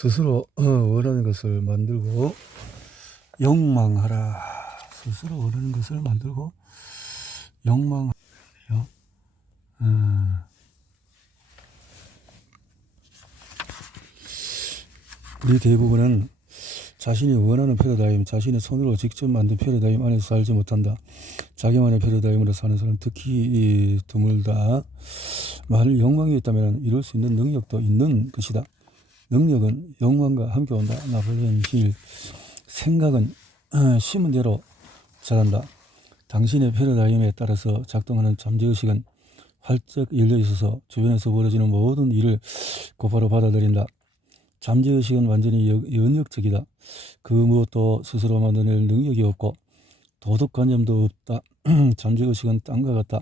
스스로 원하는 것을 만들고 욕망하라. 스스로 원하는 것을 만들고 욕망하요. 우리 대부분은 자신이 원하는 패러다임, 자신의 손으로 직접 만든 패러다임 안에서 살지 못한다. 자기만의 패러다임으로 사는 사람 특히 드물다. 만일 욕망이 있다면 이룰 수 있는 능력도 있는 것이다. 능력은 욕망과 함께 온다. 나폴레옹 힐. 생각은 심은 대로 자란다. 당신의 패러다임에 따라서 작동하는 잠재의식은 활짝 열려 있어서 주변에서 벌어지는 모든 일을 곧바로 받아들인다. 잠재의식은 완전히 연역적이다. 그 무엇도 스스로 만들어낼 능력이 없고 도덕관념도 없다. 잠재의식은 땅과 같다.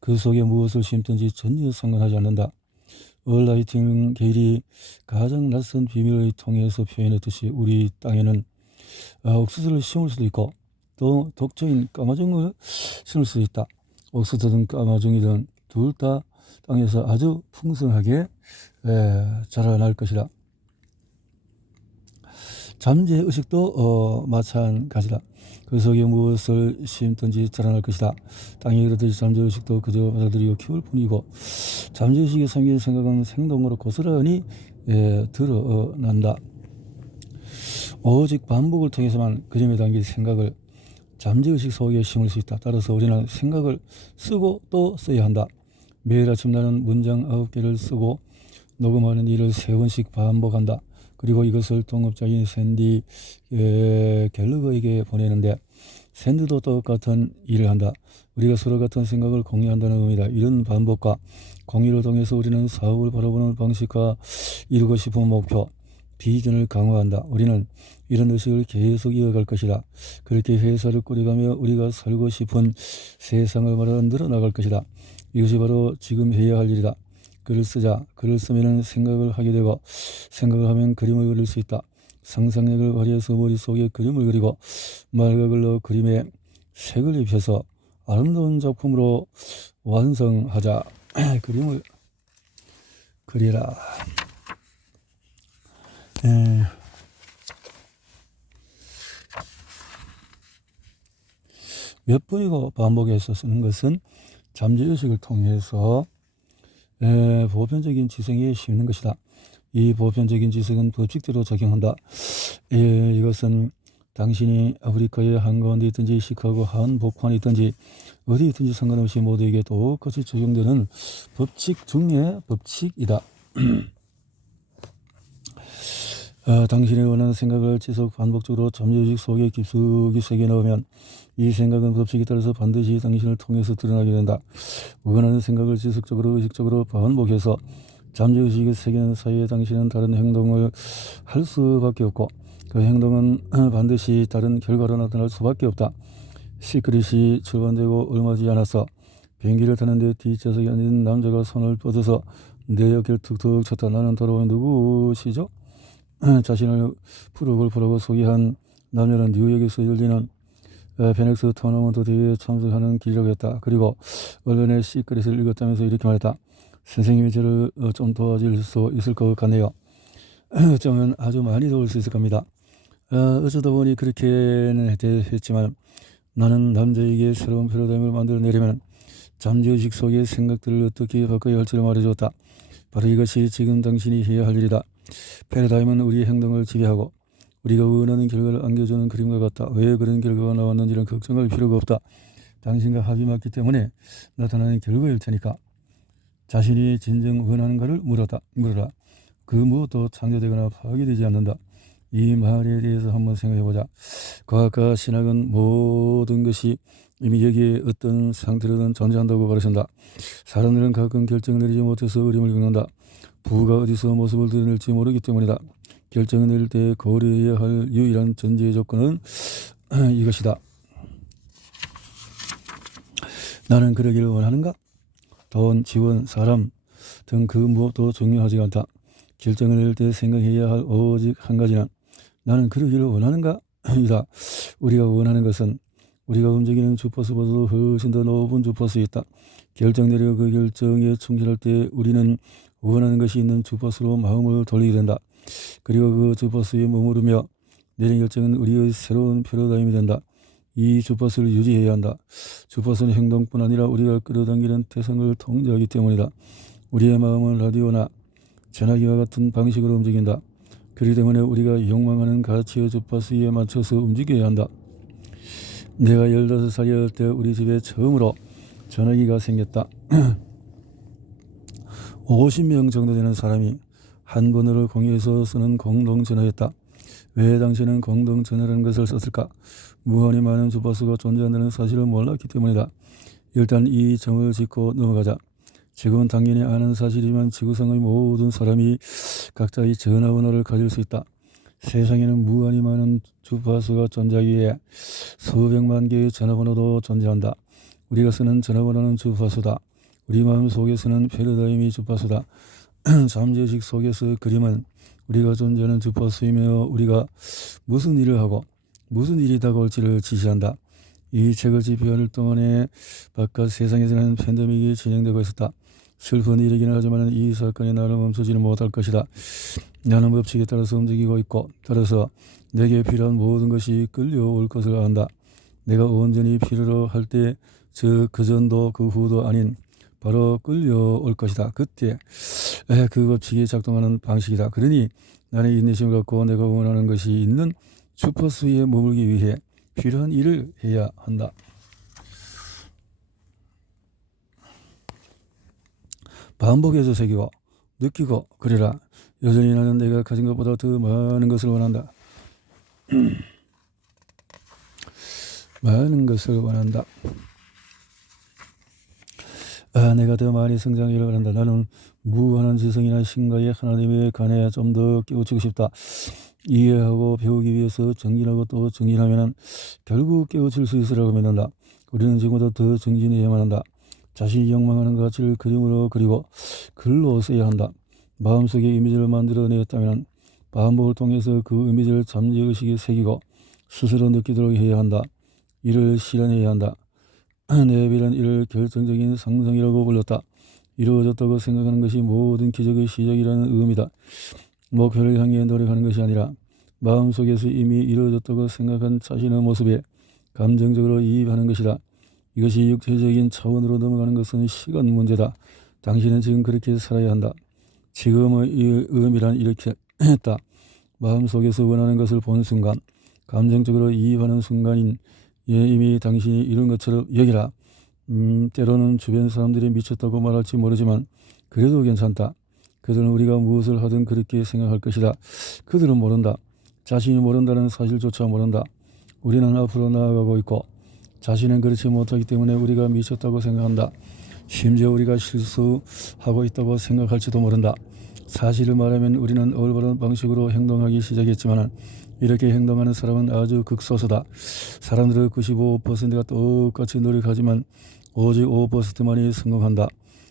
그 속에 무엇을 심든지 전혀 상관하지 않는다. 얼라이팅 게일이 가장 낯선 비밀을 통해서 표현했듯이 우리 땅에는 옥수수를 심을 수도 있고 또 독초인 까마종을 심을 수도 있다. 옥수수든 까마종이든 둘 다 땅에서 아주 풍성하게 자라날 것이다. 잠재의식도 마찬가지다. 그 속에 무엇을 심든지 자라날 것이다. 땅에 그렇듯이 잠재의식도 그저 받아들이고 키울 뿐이고 잠재의식에 담긴 생각은 행동으로 고스란히 드러난다. 오직 반복을 통해서만 그림에 담긴 생각을 잠재의식 속에 심을 수 있다. 따라서 우리는 생각을 쓰고 또 써야 한다. 매일 아침 나는 문장 9개를 쓰고 녹음하는 일을 3번씩 반복한다. 그리고 이것을 동업자인 샌디 갤러거에게 보내는데 샌디도 똑같은 일을 한다. 우리가 서로 같은 생각을 공유한다는 의미다. 이런 반복과 공유를 통해서 우리는 사업을 바라보는 방식과 이루고 싶은 목표, 비전을 강화한다. 우리는 이런 의식을 계속 이어갈 것이다. 그렇게 회사를 꾸려가며 우리가 살고 싶은 세상을 만들어 나갈 것이다. 이것이 바로 지금 해야 할 일이다. 글을 쓰자. 글을 쓰면 생각을 하게 되고 생각을 하면 그림을 그릴 수 있다. 상상력을 발휘해서 머릿속에 그림을 그리고 말각을로 그림에 색을 입혀서 아름다운 작품으로 완성하자. 그림을 그리라. 몇 번이고 반복해서 쓰는 것은 잠재의식을 통해서 보편적인 지성에 심는 것이다. 이 보편적인 지성은 법칙대로 적용한다. 이것은 당신이 아프리카의 한가운데 있든지 시카고 한복판에 있든지 어디 있든지 상관없이 모두에게 똑같이 적용되는 법칙 중의 법칙이다. 당신이 원하는 생각을 지속 반복적으로 잠재의식 속에 깊숙이 새겨 넣으면 이 생각은 법칙에 따라서 반드시 당신을 통해서 드러나게 된다. 원하는 생각을 지속적으로 의식적으로 반복해서 잠재의식에 새기는 사이에 당신은 다른 행동을 할 수밖에 없고 그 행동은 반드시 다른 결과로 나타날 수밖에 없다. 시크릿이 출간되고 얼마 지지 않았어. 비행기를 타는데 뒷좌석에 앉은 남자가 손을 뻗어서 내 어깨를 툭툭 쳤다. 나는 돌아온 누구시죠? 자신을 프로골퍼라고 소개한 남녀는 뉴욕에서 열리는 베넥스 토너먼트 대회에 참석하는 길이라고 했다. 그리고 언론의 시크릿을 읽었다면서 이렇게 말했다. 선생님이 저를 좀 도와줄 수 있을 것 같네요. 어쩌면 아주 많이 도울 수 있을 겁니다. 어쩌다 보니 그렇게는 했지만 나는 남자에게 새로운 패러다임을 만들어내려면 잠재의식 속의 생각들을 어떻게 바꿔야 할지를 말해줬다. 바로 이것이 지금 당신이 해야 할 일이다. 패러다임은 우리의 행동을 지배하고 우리가 원하는 결과를 안겨주는 그림과 같다. 왜 그런 결과가 나왔는지는 걱정할 필요가 없다. 당신과 합이 맞기 때문에 나타나는 결과일 테니까. 자신이 진정 원하는가를 물어라. 그 무엇도 창조되거나 파괴되지 않는다. 이 말에 대해서 한번 생각해보자. 과학과 신학은 모든 것이 이미 여기에 어떤 상태로든 존재한다고 가르친다. 사람들은 가끔 결정을 내리지 못해서 어려움을 겪는다. 부가 어디서 모습을 드러낼지 모르기 때문이다. 결정을 내릴 때 고려해야 할 유일한 전제 조건은 이것이다. 나는 그러기를 원하는가? 돈, 지원, 사람 등 그 무엇도 중요하지 않다. 결정을 내릴 때 생각해야 할 오직 한 가지는 나는 그러기를 원하는가? 이다. 우리가 원하는 것은 우리가 움직이는 주파수보다도 훨씬 더 높은 주파수에 있다. 결정 내려 그 결정에 충실할 때 우리는 원하는 것이 있는 주파수로 마음을 돌리게 된다. 그리고 그 주파수에 머무르며 내린 결정은 우리의 새로운 패러다임이 된다. 이 주파수를 유지해야 한다. 주파수는 행동뿐 아니라 우리가 끌어당기는 태생을 통제하기 때문이다. 우리의 마음은 라디오나 전화기와 같은 방식으로 움직인다. 그렇기 때문에 우리가 욕망하는 가치의 주파수에 맞춰서 움직여야 한다. 내가 15살이었을 때 우리 집에 처음으로 전화기가 생겼다. 50명 정도 되는 사람이 한 번호를 공유해서 쓰는 공동전화였다. 왜 당시에는 공동전화라는 것을 썼을까? 무한히 많은 주파수가 존재한다는 사실을 몰랐기 때문이다. 일단 이 점을 짚고 넘어가자. 지금은 당연히 아는 사실이지만 지구상의 모든 사람이 각자의 전화번호를 가질 수 있다. 세상에는 무한히 많은 주파수가 존재하기에 수백만 개의 전화번호도 존재한다. 우리가 쓰는 전화번호는 주파수다. 우리 마음 속에 쓰는 패러다임이 주파수다. 잠재의식 속에서 그림은 우리가 존재하는 주파수이며 우리가 무슨 일을 하고 무슨 일이 다가올지를 지시한다. 이 책을 집필하는 동안에 바깥 세상에서는 팬데믹이 진행되고 있었다. 슬픈 일이긴 하지만 이 사건이 나를 멈추지는 못할 것이다. 나는 법칙에 따라서 움직이고 있고 따라서 내게 필요한 모든 것이 끌려올 것을 안다. 내가 온전히 필요로 할 때 그 전도 그 후도 아닌 바로 끌려올 것이다. 그때 그 법칙이 작동하는 방식이다. 그러니 나는 인내심을 갖고 내가 원하는 것이 있는 주파수에 머물기 위해 필요한 일을 해야 한다. 반복해서 새기고 느끼고 그래라. 여전히 나는 내가 가진 것보다 더 많은 것을 원한다. 많은 것을 원한다. 내가 더 많이 성장하기를 원한다. 나는 무한한 지성이나 신과의 하나님에 관해 좀 더 깨우치고 싶다. 이해하고 배우기 위해서 정진하고 또 정진하면 결국 깨우칠 수 있으라고 믿는다. 우리는 지금보다 더 정진해야만 한다. 자신이 욕망하는 가치를 그림으로 그리고 글로 써야 한다. 마음속에 이미지를 만들어내었다면 반복을 통해서 그 이미지를 잠재의식에 새기고 스스로 느끼도록 해야 한다. 이를 실현해야 한다. 네빌은 이를 결정적인 상상이라고 불렀다. 이루어졌다고 생각하는 것이 모든 기적의 시작이라는 의미다. 목표를 향해 노력하는 것이 아니라 마음속에서 이미 이루어졌다고 생각한 자신의 모습에 감정적으로 이입하는 것이다. 이것이 육체적인 차원으로 넘어가는 것은 시간 문제다. 당신은 지금 그렇게 살아야 한다. 지금의 의미란 이렇게 했다. 마음속에서 원하는 것을 본 순간, 감정적으로 이입하는 순간인 이미 당신이 이룬 것처럼 여기라. 때로는 주변 사람들이 미쳤다고 말할지 모르지만 그래도 괜찮다. 그들은 우리가 무엇을 하든 그렇게 생각할 것이다. 그들은 모른다. 자신이 모른다는 사실조차 모른다. 우리는 앞으로 나아가고 있고 자신은 그렇지 못하기 때문에 우리가 미쳤다고 생각한다. 심지어 우리가 실수하고 있다고 생각할지도 모른다. 사실을 말하면 우리는 올바른 방식으로 행동하기 시작했지만 이렇게 행동하는 사람은 아주 극소수다. 사람들의 95%가 똑같이 노력하지만 오직 5%만이 성공한다.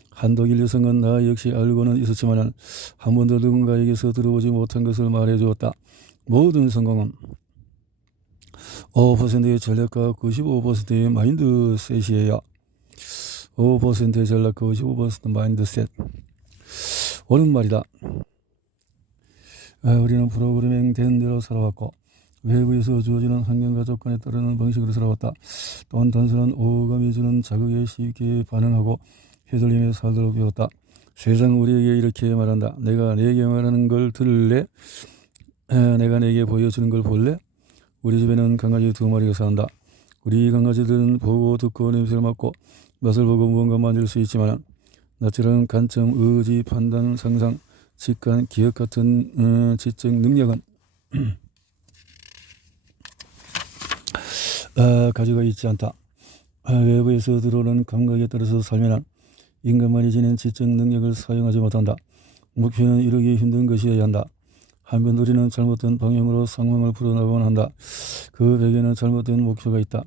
한독일 여성은 나 역시 알고는 있었지만 한 번도 누군가에게서 들어보지 못한 것을 말해주었다. 모든 성공은 5%의 전략과 95%의 마인드셋이에요. 5%의 전략과 95% 마인드셋. 옳은 말이다. 우리는 프로그래밍 된 대로 살아왔고 외부에서 주어지는 환경과 조건에 따르는 방식으로 살아왔다. 또한 단순한 오감이 주는 자극에 쉽게 반응하고 휘둘리며 살도록 배웠다. 세상은 우리에게 이렇게 말한다. 내가 내게 말하는 걸 들을래? 내가 내게 보여주는 걸 볼래? 우리 집에는 강아지 2마리가 산다. 우리 강아지들은 보고 듣고 냄새를 맡고 맛을 보고 무언가 만질 수 있지만 나처럼 관점, 의지, 판단, 상상, 직관, 기억 같은 지적 능력은 가지고 있지 않다. 외부에서 들어오는 감각에 따라서 살면 인간만이 지닌 지적 능력을 사용하지 못한다. 목표는 이루기 힘든 것이어야 한다. 한편 우리는 잘못된 방향으로 상황을 풀어나가곤 한다. 그 배경에는 잘못된 목표가 있다.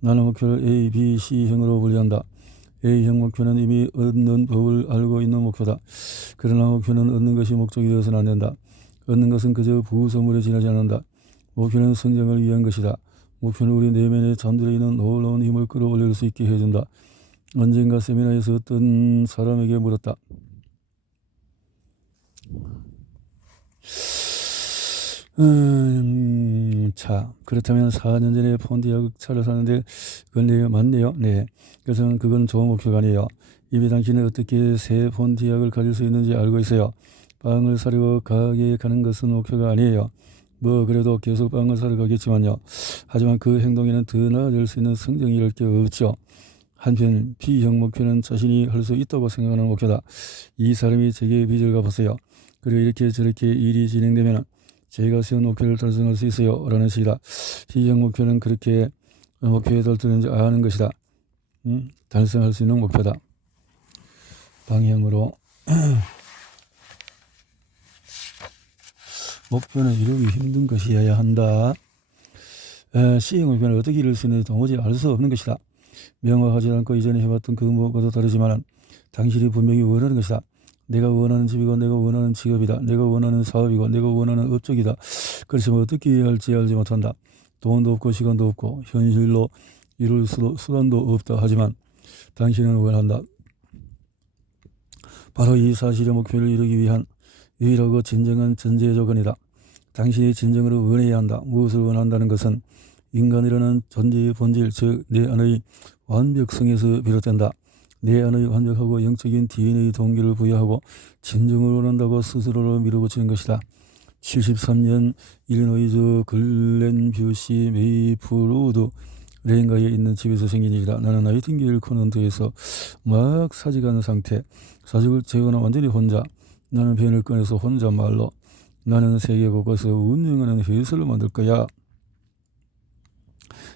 나는 목표를 A, B, C형으로 분류한다. A형 목표는 이미 얻는 법을 알고 있는 목표다. 그러나 목표는 얻는 것이 목적이 되어서는 안 된다. 얻는 것은 그저 부수물에 지나지 않는다. 목표는 성장을 위한 것이다. 목표는 우리 내면에 잠들어 있는 놀라운 힘을 끌어올릴 수 있게 해준다. 언젠가 세미나에서 어떤 사람에게 물었다. 자, 그렇다면 4년 전에 폰티아크 차를 샀는데 그건 맞네요. 네. 그래서 그건 좋은 목표가 아니에요. 이미 당신은 어떻게 새 폰티아크를 가질 수 있는지 알고 있어요. 빵을 사려고 가게에 가는 것은 목표가 아니에요. 뭐 그래도 계속 빵을 사러 가겠지만요. 하지만 그 행동에는 더 나아질 수 있는 성장이 이럴 게 없죠. 한편 B형 목표는 자신이 할 수 있다고 생각하는 목표다. 이 사람이 제게 빚을 갚았어요. 그리고 이렇게 저렇게 일이 진행되면 제가 세운 목표를 달성할 수 있어요. 라는 식이다. B형 목표는 그렇게 목표에 달성되는지 아는 것이다. 달성할 수 있는 목표다. 방향으로 목표는 이루기 힘든 것이어야 한다. C형 목표는 어떻게 이룰 수 있는지 도무지 알 수 없는 것이다. 명확하지 않고 이전에 해봤던 그 무엇과도 다르지만 당신이 분명히 원하는 것이다. 내가 원하는 집이고 내가 원하는 직업이다. 내가 원하는 사업이고 내가 원하는 업적이다. 그렇지만 어떻게 해야 할지 알지 못한다. 돈도 없고 시간도 없고 현실로 이룰 수단도 없다. 하지만 당신은 원한다. 바로 이 사실의 목표를 이루기 위한 유일하고 진정한 전제 조건이다. 당신이 진정으로 원해야 한다. 무엇을 원한다는 것은 인간이라는 존재의 본질, 즉 내 안의 완벽성에서 비롯된다. 내 안의 완벽하고 영적인 DNA 동기를 부여하고 진정을 원한다고 스스로를 밀어붙이는 것이다. 73년 일리노이주 글렌뷰시 메이플우드 레인가에 있는 집에서 생긴 일이다. 나는 나이팅게일 코넌트에서 막 사직하는 상태. 사직을 재거나 완전히 혼자. 나는 펜을 꺼내서 혼잣말로 나는 세계 곳곳에서 운영하는 회사를 만들 거야.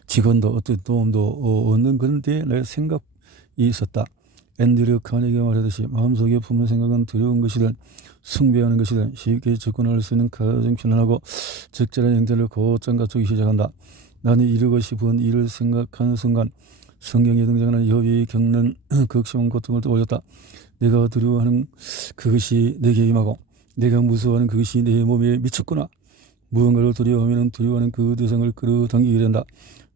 직원도 어떤 도움도 얻는 그런 데에 내 생각이 있었다. 앤드류 카네기가 말하듯이 마음속에 품는 생각은 두려운 것이든 숭배하는 것이든 쉽게 접근할 수 있는 가장 편안하고 적절한 형태를 곧장 갖추기 시작한다. 나는 이루고 싶은 일을 생각하는 순간 성경에 등장하는 욥이 겪는 극심한 고통을 떠올렸다. 내가 두려워하는 그것이 내게 임하고 내가 무서워하는 그것이 내 몸에 미쳤구나. 무언가를 두려워하면 두려워하는 그 대상을 끌어당기게 된다.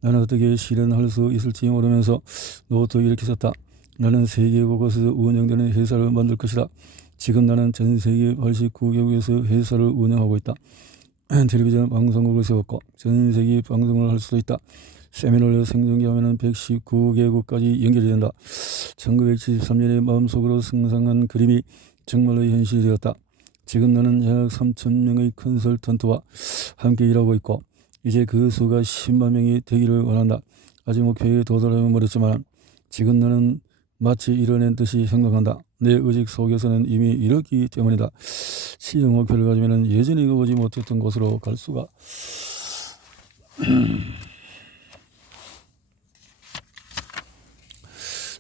나는 어떻게 실현할 수 있을지 모르면서 노트에 이렇게 썼다. 나는 세계 곳곳에서 운영되는 회사를 만들 것이다. 지금 나는 전 세계 89개국에서 회사를 운영하고 있다. 텔레비전 방송국을 세웠고 전 세계 방송을 할 수도 있다. 세미나를 생중계하면 119개국까지 연결이 된다. 1973년에 마음속으로 상상한 그림이 정말로 현실이 되었다. 지금 나는 약 3,000명의 컨설턴트와 함께 일하고 있고 이제 그 수가 10만 명이 되기를 원한다. 아직 목표에 도달하면 멀었지만 지금 나는 마치 이뤄낸 듯이 생각한다. 내 의식 속에서는 이미 이뤘기 때문이다. 시형 목표를 가지면 예전에 가보지 못했던 곳으로 갈 수가.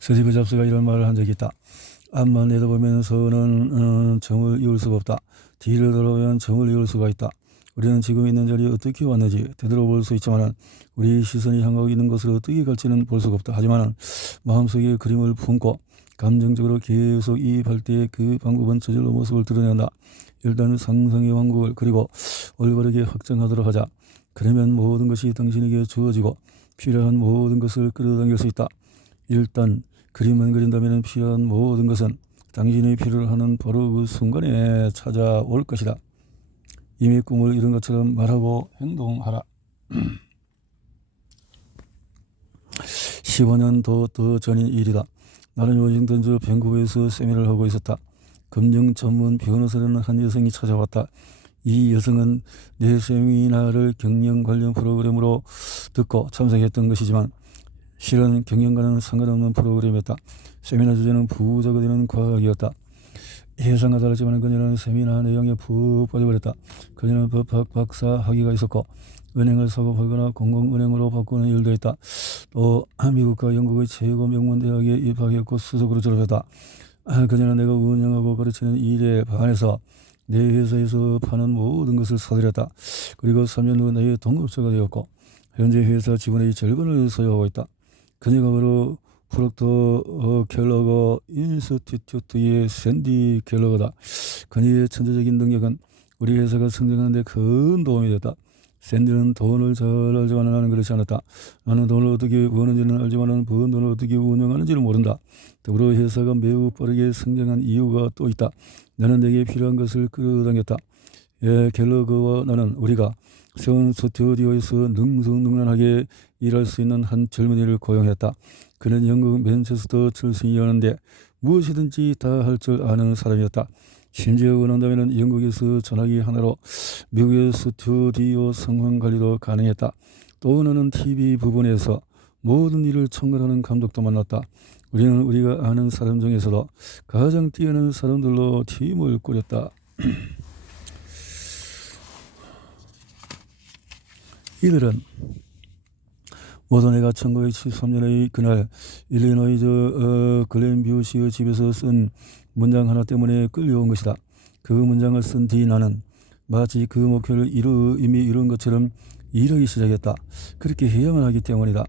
스티브 잡스가 이런 말을 한 적이 있다. 앞만 내다보면서는 점을 이을 수가 없다. 뒤를 돌아보면 점을 이을 수가 있다. 우리는 지금 있는 자리에 어떻게 왔는지 되돌아볼 수 있지만 우리 시선이 향하고 있는 것을 어떻게 갈지는 볼 수가 없다. 하지만 마음속에 그림을 품고 감정적으로 계속 이입할 때의 그 방법은 저절로 모습을 드러낸다. 일단 상상의 왕국을 그리고 올바르게 확장하도록 하자. 그러면 모든 것이 당신에게 주어지고 필요한 모든 것을 끌어당길 수 있다. 일단 그림만 그린다면 필요한 모든 것은 당신이 필요로 하는 바로 그 순간에 찾아올 것이다. 이미 꿈을 이룬 것처럼 말하고 행동하라. 15년 더 전인 일이다. 나는 워싱턴주 밴쿠버에서 세미나를 하고 있었다. 금융 전문 변호사라는 한 여성이 찾아왔다. 이 여성은 내 세미나를 경영 관련 프로그램으로 듣고 참석했던 것이지만 실은 경영과는 상관없는 프로그램이었다. 세미나 주제는 부자가 되는 과학이었다. 예상과 다르지만 그녀는 세미나 내용에 푹 빠져버렸다. 그녀는 법학 박사 학위가 있었고 은행을 사고 팔거나 공공은행으로 바꾸는 일도 했다. 또 미국과 영국의 최고 명문 대학에 입학했고 수석으로 졸업했다. 그녀는 내가 운영하고 가르치는 일에 반해서 내 회사에서 파는 모든 것을 사들였다. 그리고 3년 후 나의 동업자가 되었고 현재 회사 지분의 절반을 소유하고 있다. 그녀가 바로 프록터 켈러거 인스티튜트의 샌디 켈러거다. 그녀의 천재적인 능력은 우리 회사가 성장하는 데 큰 도움이 됐다. 샌디는 돈을 잘 알지만 나는 그렇지 않았다. 나는 돈을 어떻게 버는지는 알지만 번 돈을 어떻게 운영하는지는 모른다. 더불어 회사가 매우 빠르게 성장한 이유가 또 있다. 나는 내게 필요한 것을 끌어당겼다. 갤러그와 나는 우리가 세운 스튜디오에서 능성능란하게 일할 수 있는 한 젊은이를 고용했다. 그는 영국 맨체스터 출신이었는데 무엇이든지 다 할 줄 아는 사람이었다. 심지어 원한다면 영국에서 전화기 하나로 미국의 스튜디오 상황 관리도 가능했다. 또 너는 TV 부분에서 모든 일을 총괄하는 감독도 만났다. 우리는 우리가 아는 사람 중에서도 가장 뛰어난 사람들로 팀을 꾸렸다. 이들은 모두 내가 1973년의 그날 일리노이주 글렌뷰시의 집에서 쓴 문장 하나 때문에 끌려온 것이다. 그 문장을 쓴 뒤 나는 마치 그 목표를 이미 이룬 것처럼 일하기 시작했다. 그렇게 해야만 하기 때문이다.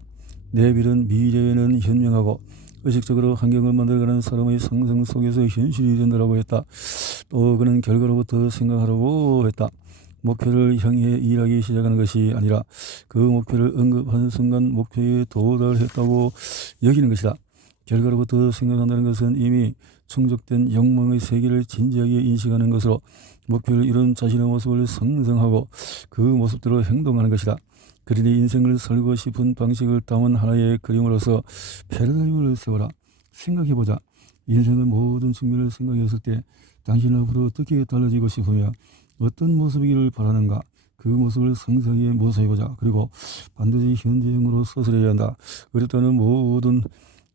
내 빌은 미래에는 현명하고 의식적으로 환경을 만들어가는 사람의 상상 속에서 현실이 된다고 했다. 또 그는 결과로부터 생각하라고 했다. 목표를 향해 일하기 시작하는 것이 아니라 그 목표를 언급하는 순간 목표에 도달했다고 여기는 것이다. 결과로부터 생각한다는 것은 이미 충족된 욕망의 세계를 진지하게 인식하는 것으로 목표를 이룬 자신의 모습을 상상하고 그 모습대로 행동하는 것이다. 그러니 인생을 살고 싶은 방식을 담은 하나의 그림으로서 패러다임을 세워라. 생각해보자. 인생의 모든 측면을 생각했을 때 당신은 앞으로 어떻게 달라지고 싶으며 어떤 모습이기를 바라는가. 그 모습을 상상해 모색해보자. 그리고 반드시 현재형으로 써서려야 한다. 어렵다는 모든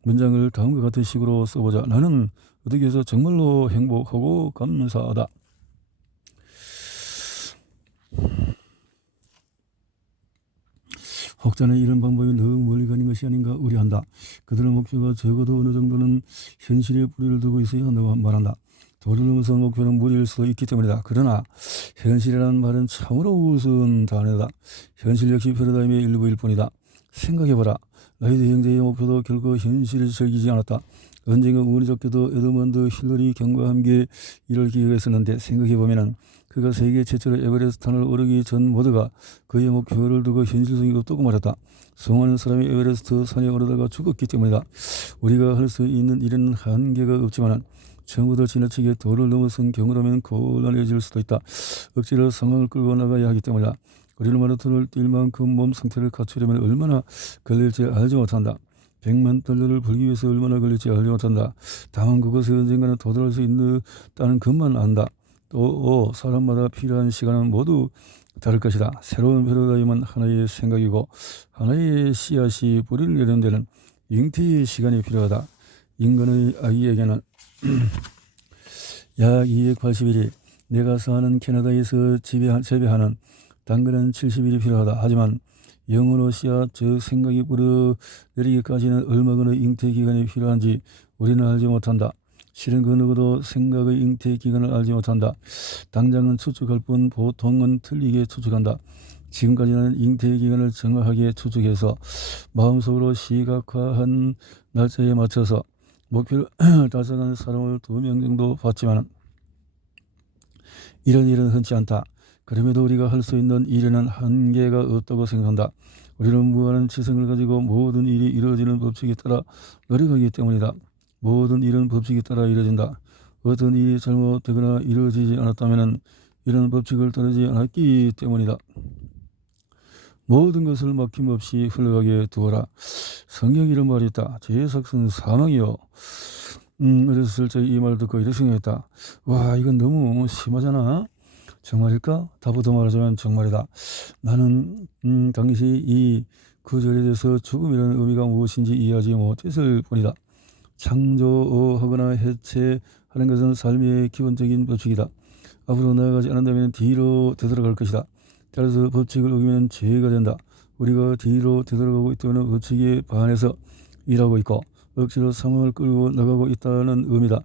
문장을 다음과 같은 식으로 써보자. 나는 어떻게 해서 정말로 행복하고 감사하다. 혹자는 이런 방법이 너무 멀리 가는 것이 아닌가 우려한다. 그들의 목표가 적어도 어느 정도는 현실에 뿌리를 두고 있어야 한다고 말한다. 도를 넘어선 목표는 무리일 수도 있기 때문이다. 그러나 현실이라는 말은 참으로 우스운 단어다. 현실 역시 패러다임의 일부일 뿐이다. 생각해보라. 라이드 형제의 목표도 결코 현실을 즐기지 않았다. 언젠가 운이 좋게도 에드먼드 힐러리 경과 함께 일을 기획했었는데 생각해보면 그가 세계 최초로 에베레스트산을 오르기 전 모두가 그의 목표를 두고 현실성이 없다고 말했다. 수많은 사람이 에베레스트 산에 오르다가 죽었기 때문이다. 우리가 할 수 있는 일에는 한계가 없지만 처음부터 지나치게 도를 넘어선 경우라면 곤란해질 수도 있다. 억지로 상황을 끌고 나가야 하기 때문이다. 우리는 마라톤을 뛸 만큼 몸 상태를 갖추려면 얼마나 걸릴지 알지 못한다. 100만 달러를 벌기 위해서 얼마나 걸릴지 알지 못한다. 다만 그것에 언젠가는 도달할 수 있다는 것만 안다. 또 사람마다 필요한 시간은 모두 다를 것이다. 새로운 패러다임은 하나의 생각이고 하나의 씨앗이 뿌리를 내리는 데는 잉태의 시간이 필요하다. 인간의 아기에게는 약 280일이 내가 사는 캐나다에서 재배하는 당근은 70일이 필요하다. 하지만 영혼의 씨앗 즉 생각이 뿌려내리기까지는 얼마간의 잉태 기간이 필요한지 우리는 알지 못한다. 실은 그 누구도 생각의 잉태 기간을 알지 못한다. 당장은 추측할 뿐 보통은 틀리게 추측한다. 지금까지는 잉태 기간을 정확하게 추측해서 마음속으로 시각화한 날짜에 맞춰서 목표를 달성한 사람을 2명 정도 봤지만 이런 일은 흔치 않다. 그럼에도 우리가 할 수 있는 일에는 한계가 없다고 생각한다. 우리는 무한한 지성을 가지고 모든 일이 이루어지는 법칙에 따라 노력하기 때문이다. 모든 일은 법칙에 따라 이루어진다. 어떤 일이 잘못되거나 이루어지지 않았다면 이런 법칙을 따르지 않았기 때문이다. 모든 것을 막힘없이 흘러가게 두어라. 성경에 이런 말이 있다. 죄의 삭은 사망이요. 어렸을 때 이 말을 듣고 이렇게 생각했다. 와, 이건 너무 심하잖아. 정말일까? 답부터 말하자면 정말이다. 나는 당시 이 구절에 대해서 죽음이라는 의미가 무엇인지 이해하지 못했을 뿐이다. 창조하거나 해체하는 것은 삶의 기본적인 법칙이다. 앞으로 나아가지 않는다면 뒤로 되돌아갈 것이다. 따라서 법칙을 어기면 죄가 된다. 우리가 뒤로 되돌아가고 있다면 법칙에 반해서 일하고 있고 억지로 상황을 끌고 나가고 있다는 의미다.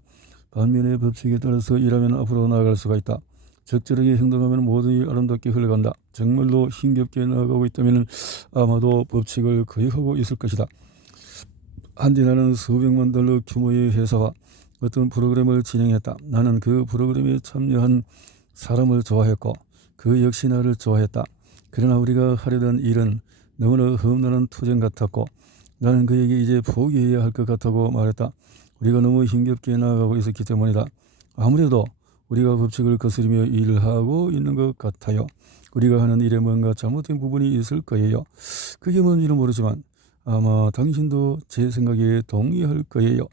반면에 법칙에 따라서 일하면 앞으로 나아갈 수가 있다. 적절하게 행동하면 모든 일이 아름답게 흘러간다. 정말로 힘겹게 나아가고 있다면 아마도 법칙을 거역하고 있을 것이다. 한때 나는 수백만 달러 규모의 회사와 어떤 프로그램을 진행했다. 나는 그 프로그램에 참여한 사람을 좋아했고 그 역시 나를 좋아했다. 그러나 우리가 하려던 일은 너무나 험난한 투쟁 같았고 나는 그에게 이제 포기해야 할 것 같다고 말했다. 우리가 너무 힘겹게 나아가고 있었기 때문이다. 아무래도 우리가 법칙을 거스르며 일을 하고 있는 것 같아요. 우리가 하는 일에 뭔가 잘못된 부분이 있을 거예요. 그게 뭔지는 모르지만 아마 당신도 제 생각에 동의할 거예요.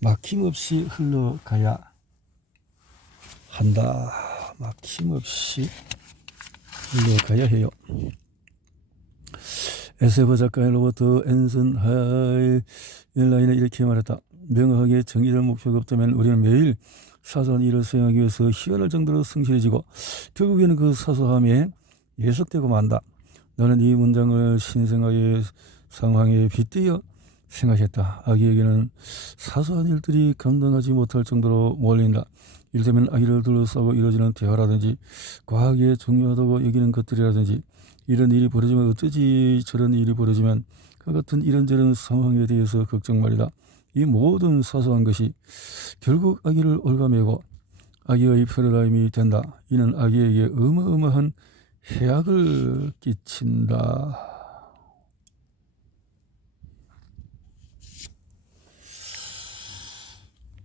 막힘없이 흘러가야 한다. 막힘없이 흘러가야 해요. SF 작가인 로버트 앤슨 하일라인은 이렇게 말했다. 명확하게 정의될 목표가 없다면 우리는 매일 사소한 일을 수행하기 위해서 희한할 정도로 성실해지고 결국에는 그 사소함에 예속되고 만다. 나는 이 문장을 신생아의 상황에 빗대어 생각했다. 아기에게는 사소한 일들이 감당하지 못할 정도로 몰린다. 이를테면 아기를 둘러싸고 이루어지는 대화라든지 과하게 중요하다고 여기는 것들이라든지 이런 일이 벌어지면 어쩌지 저런 일이 벌어지면 그 같은 이런저런 상황에 대해서 걱정 말이다. 이 모든 사소한 것이 결국 아기를 올가매고 아기의 패러다임이 된다. 이는 아기에게 어마어마한 해악을 끼친다.